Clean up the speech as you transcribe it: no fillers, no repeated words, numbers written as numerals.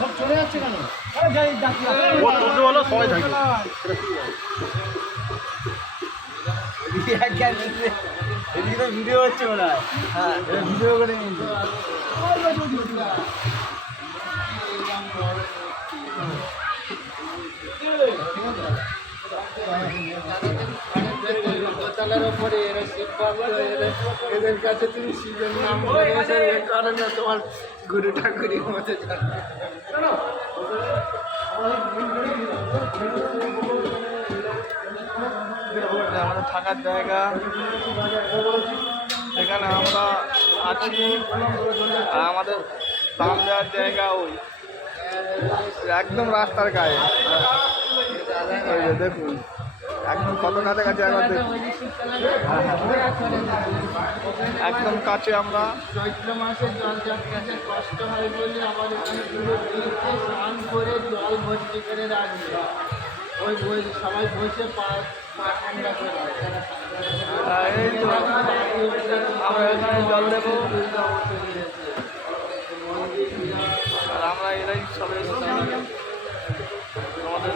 সব চলে যাচ্ছে কেন? সবাই থাকে এদিকে তো ভিডিও হচ্ছে মনে হয়। হ্যাঁ ভিডিও করে নিয়েছি। দোতলার ওপরে এরা শিবভক্ত, এদের কাছে তুমি শিবের নাম বলেছো, এর কারণে তোমার গুরু ঠাকুরের মতো আমাদের থাকার জায়গা, এখানে আমরা আছি। আর আমাদের দাম দেওয়ার জায়গা ওই একদম রাস্তার গায়ে। ওই যে দেখুন একদম কত কাছাকাছি, একবার দেখুন একদম কাছে আমরা। চৈত্র মাসে জল যাত্রাতে কষ্ট হয় বলে আমার এখানে পুরো দিনকে স্নান করে জল ভর্তি করে রাখবে। ওই সবাই বসে পা ঠান্ডা করে এই তো আমরা এখানে জল দেবো, আর আমরা এরাই সবাই আমাদের